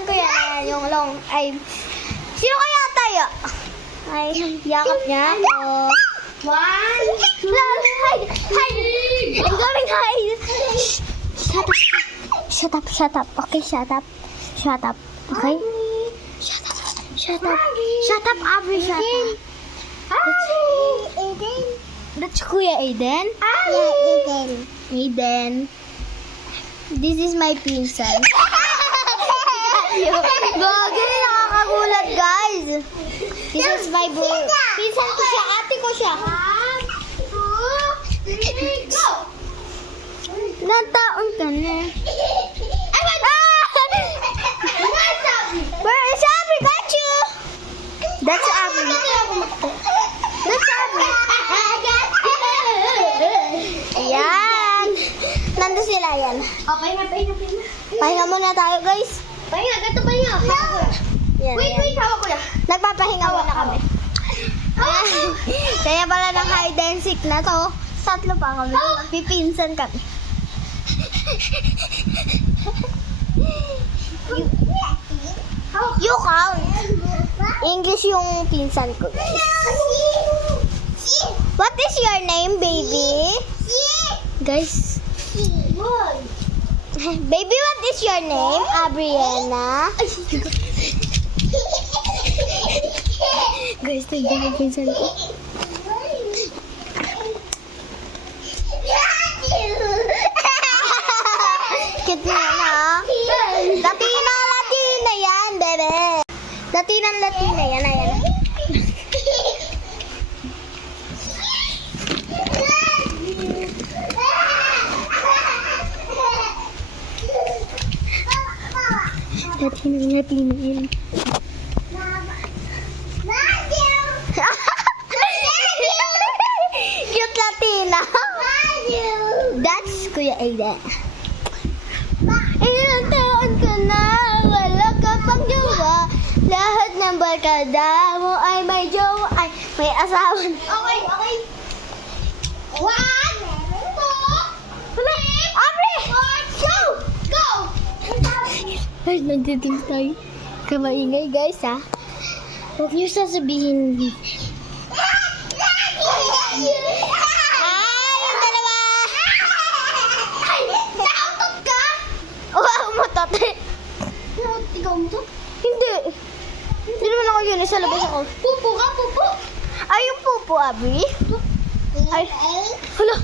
Susubukan ko yan. Yung long. Ay, sino kaya tayo? Ay, yakap niya. Oh. One. Hide! Hide! I'm going hide! Shut up. Shut up, shut up. Okay, shut up. Shut up. Okay? Shut up. Shut up. Shut up, Abby. Shut up. Aiden. That's Kuya Aiden? Yeah, Aiden. Aiden. This is my pinsan. Gagi, nakakagulat, guys. This is my pinsan ko siya. Ate ko siya. 1, 2, 3, go! Nataon ka na. Where's Abby? Where is Abby? Got you! That's Abby. That's Abby. Ayan. Nandun sila yan. Okay na, pahinga. Pahinga muna tayo, guys. Pahinga, ganito pahinga. Yan, Wait, yan. hawak ko yan. Nagpapahinga muna kami. Ayan. Kaya pala ng hide and seek na to. Tatlo pa kami. Pipinsan kami. You count. English yung pinsan ko, guys. What is your name, baby? Guys. Baby, what is your name? Abriana. Guys, tignan yung pinsan ko. Cute na yan, ha? Latina yan, bebe. Latina yan, ayan. Latina yan. Cute Latina. That's Kuya Aiden. Ilang taon ka na, wala ka pang jowa. Lahat ng barkada mo ay may jowa, ay may asawa. Okay. 1, 2, 3, Abre! 4, go! Guys, nagtitim tayo. Kamaingay, guys, ha? Huwag niyo sasabihin. Yung dalawa! Nakautot ka? Wow, matot. Ikaw mo to? Hindi. Hindi naman ako yun. Sa labas ako. Pupo ka, pupo. Ay, yung pupo, Abby. Ay, hala.